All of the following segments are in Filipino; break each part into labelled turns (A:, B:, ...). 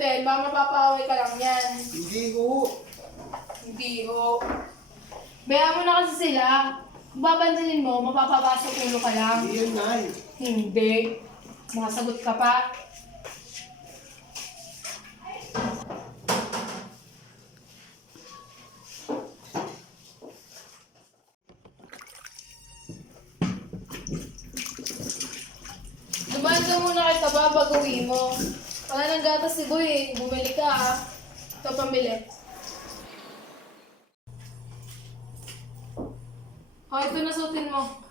A: Pen, baka mapapaaway ka lang yan.
B: Hindi ko.
A: Hindi ho. Bayaan mo na kasi sila. Kung papansinin mo, mapapabasa ulo ka lang.
B: Hindi yan, Nay.
A: Hindi. Makasagot ka pa. Dumaan ka muna kay Taba bago uwi mo. Wala nang gatas si Boy eh. Bumili ka ah. Ito pamili. Oh, ito na suotin mo.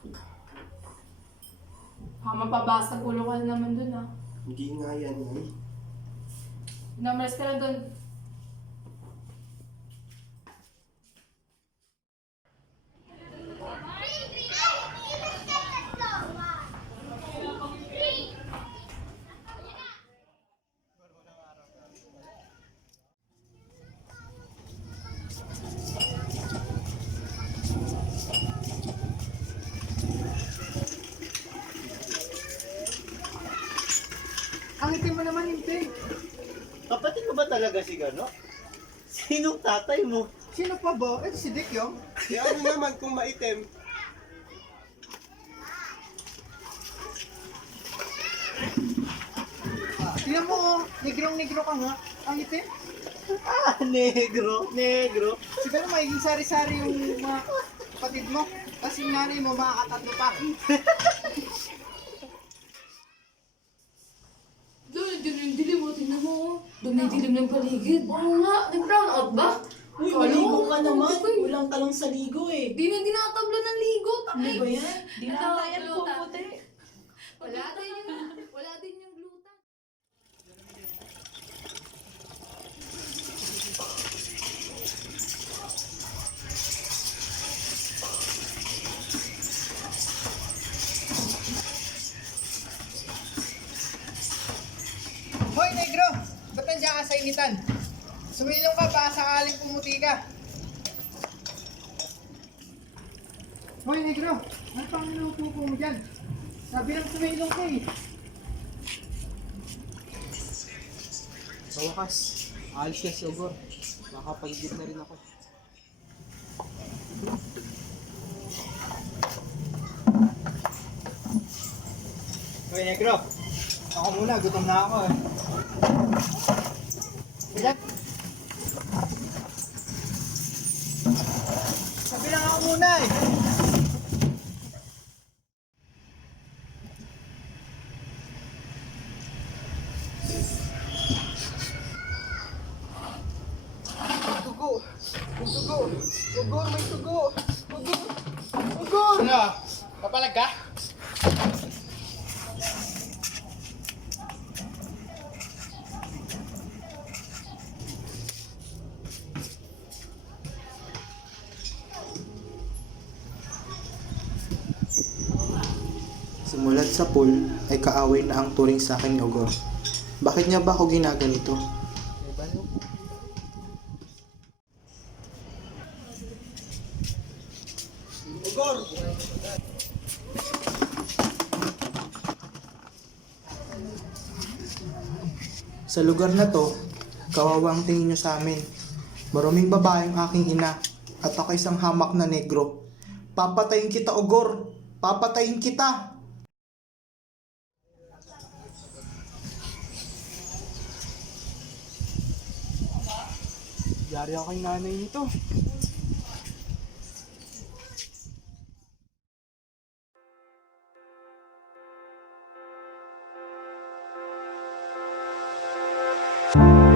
A: Ha, mapabasa ulo ka na naman dun ah.
B: Hindi nga yan, Nay.
A: Namalas ka na dun.
C: Ang itim mo naman, hindi.
D: Kapatid mo ba talaga si Gano? Sinong tatay mo?
C: Sino pa ba? Eh, si Dick yung.
B: Di ano naman kung maitim.
C: Tingnan mo, oh. Negrong-negro ka nga. Ang itim.
D: Ah, negro, negro.
C: Siguro magiging sari-sari yung mga kapatid mo. Kasi yung nanay mo, makakatatlo pa.
A: Doon, doon yung dilim mo. Tingnan mo. Doon yung dilim ng paligid. Oo nga. Nag-brown out ba?
D: Uy,
A: Kala
D: maligo
A: ko,
D: ka naman.
A: puti.
D: Kulang ka lang sa ligo eh.
A: Di na dinatablo ng ligo.
D: Ano ba yan? Di na
A: glutan.
D: puputi.
A: Wala din yung, wala din yung glutan.
C: Hoy, negro! Ba't nandiyan ka sa initan? Sumilong ka pa sakaling pumuti ka. Hoy, negro! Ano pang inuupo mo dyan? Sabi lang sumilong ka eh.
E: Sa wakas, alis na si Ogor. Nakapagigit na rin ako.
C: Hoy, negro! Ako muna, gutom na ako eh. Jack! Sabi lang ako muna eh. Tugo! Tugo! Ugor, may tugo! Ugor! Ugor!
E: Ano? Papalag ka?
F: Simulat sa pool ay kaaway na ang turing sa akin ni Ogor. Bakit niya ba ako ginaganito?
B: Ugor!
F: Sa lugar na to, kawawa ang tingin niyo sa amin. Maraming babae ang aking ina at ako isang hamak na negro. Papatayin kita, Ogor! Papatayin kita!
E: Yari ako kay nanay nito.
F: Thank